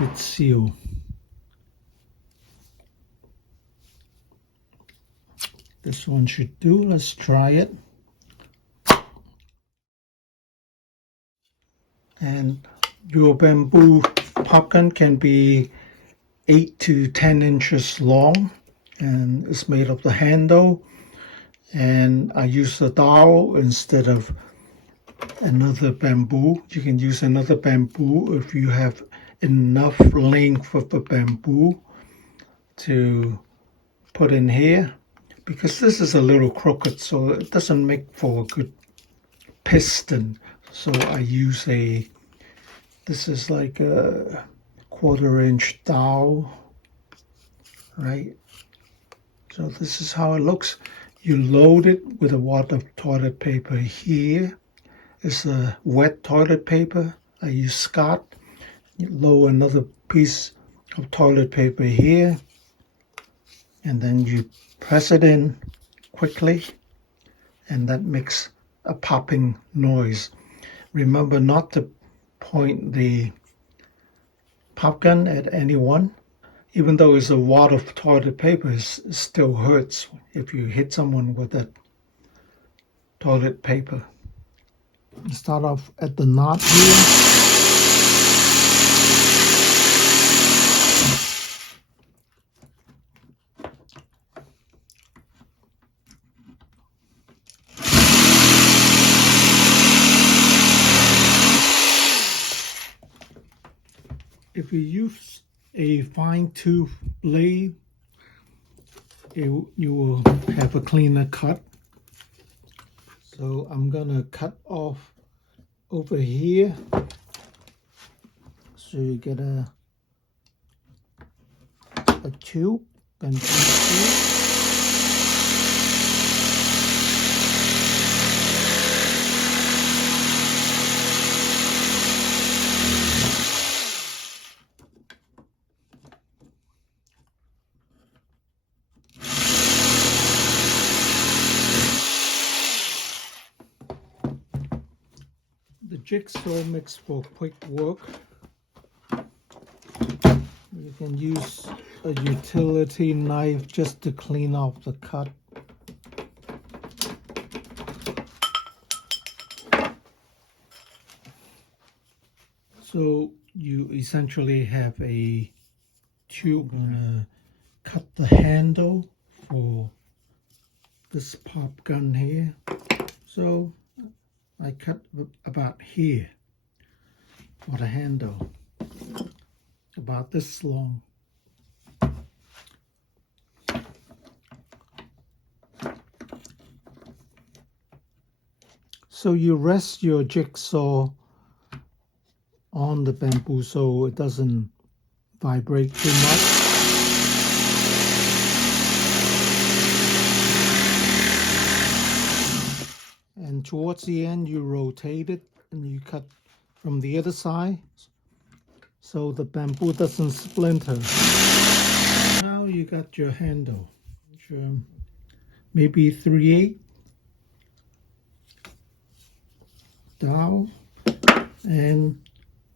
if it's sealed. This one should do. Let's try it. And your bamboo pop gun can be 8 to 10 inches long, and it's made of the handle. And I use the dowel instead of another bamboo. You can use another bamboo if you have enough length of the bamboo to put in here, because this is a little crooked, so it doesn't make for a good piston. So I use this is like a 1/4 inch dowel, right? So this is how it looks. You load it with a wad of toilet paper here. It's a wet toilet paper. I use Scott. You load another piece of toilet paper here, and then you press it in quickly, and that makes a popping noise. Remember not to point the pop gun at anyone. Even though it's a wad of toilet paper, it still hurts if you hit someone with that toilet paper. Start off at the knot here. If you use a fine tooth blade, you will have a cleaner cut. So I'm gonna cut off over here, so you get a tube and tube. The jigsaw makes for quick work. You can use a utility knife just to clean off the cut. So you essentially have a tube. I'm gonna cut the handle for this pop gun here. So I cut about here for the handle, about this long. So you rest your jigsaw on the bamboo so it doesn't vibrate too much. And towards the end, you rotate it and you cut from the other side so the bamboo doesn't splinter. Now you got your handle, which maybe 3/8 dowel, and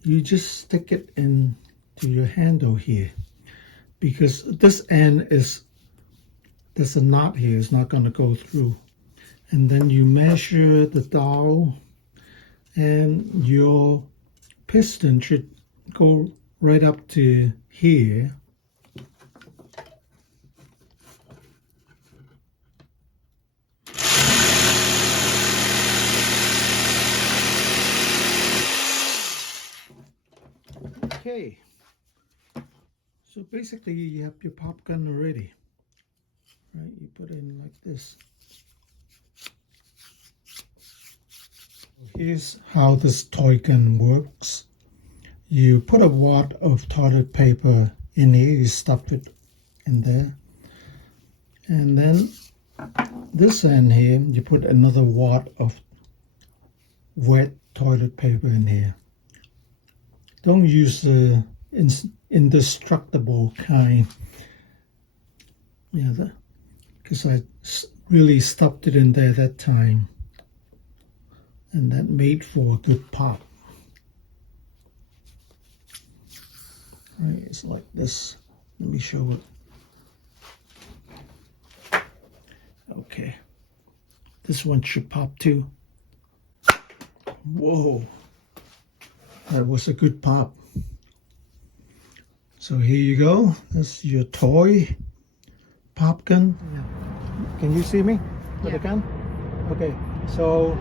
you just stick it into your handle here, because this end there's a knot here, it's not going to go through. And then you measure the dowel, and your piston should go right up to here. Okay, so basically you have your pop gun ready, right? You put it in like this. Here's how this toy gun works. You put a wad of toilet paper in here, you stuff it in there, and then this end here, you put another wad of wet toilet paper in here. Don't use the indestructible kind, because I really stuffed it in there that time, and that made for a good pop. Right, it's like this. Let me show it. Okay. This one should pop too. Whoa. That was a good pop. So here you go. This is your toy pop gun. Can you see me with the gun? Okay. So